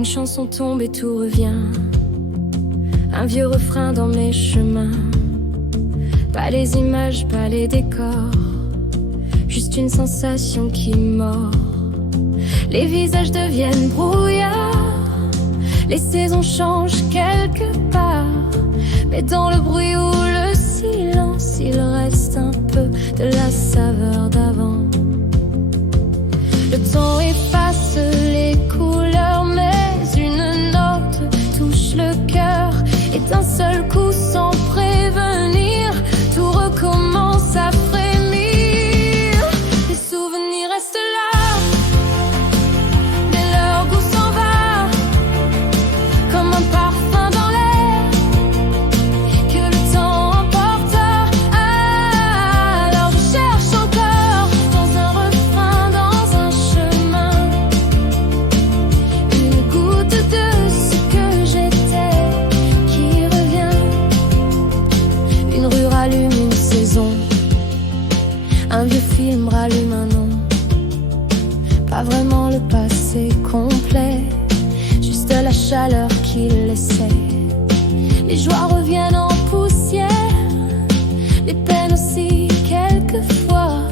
Une chanson tombe et tout revient. Un vieux refrain dans mes chemins. Pas les images, pas les décors, juste une sensation qui mord. Les visages deviennent brouillards, les saisons changent quelque part, mais dans le bruit ou le silence, il reste un peu de la saveur d'avant. Le temps efface les couleurs, mais une note touche le cœur, et d'un seul coup, sans prévenir, tout recommence à frémir. Les souvenirs restent là, mais leur goût s'en va, comme un parfum dans l'air que le temps emporte. Alors je cherche encore, dans un refrain, dans un chemin, une goutte de ce que j'étais qui revient. Une rue rallume une saison, un vieux film rallume un nom. Pas vraiment le passé complet, juste la chaleur qu'il laissait. Les joies reviennent en poussière, les peines aussi quelquefois,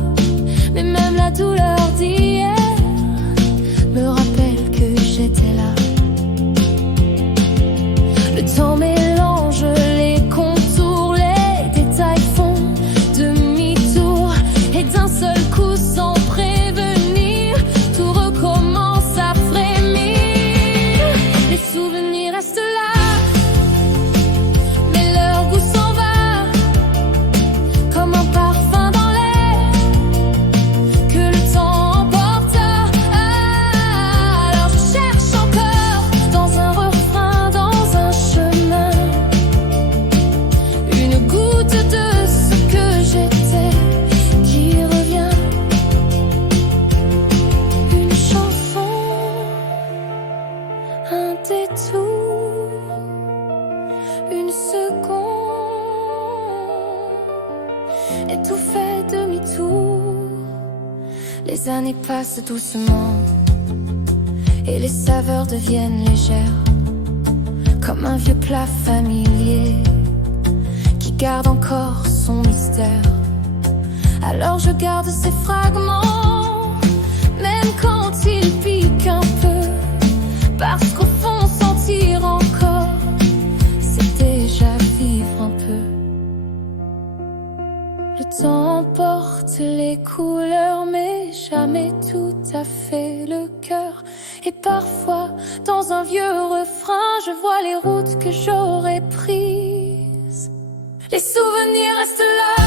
mais même la douleur d'hier me rappelle que j'étais là. Le temps mélange les contours, les détails font demi-tour, et d'un seul coup, sans prévenir, tout recommence à frémir. Les souvenirs restent là, mais leur goût s'en va, comme un parfum dans l'air que le temps emporte. Alors je cherche encore, dans un refrain, dans un chemin, une goutte de ce que j'étais qui revient. Une chanson, un détour, une seconde, et tout fait demi-tour. Les années passent doucement, et les saveurs deviennent légères, comme un vieux plat familier qui garde encore son mystère. Alors je garde ces fragments, même quand ils piquent un peu, parce qu'au fond sentir encore, c'est déjà vivre un peu. Le temps emporte les couleurs, mais jamais tout à fait le cœur. Et parfois, dans un vieux refrain, je vois les routes que j'aurais prises. Les souvenirs restent là,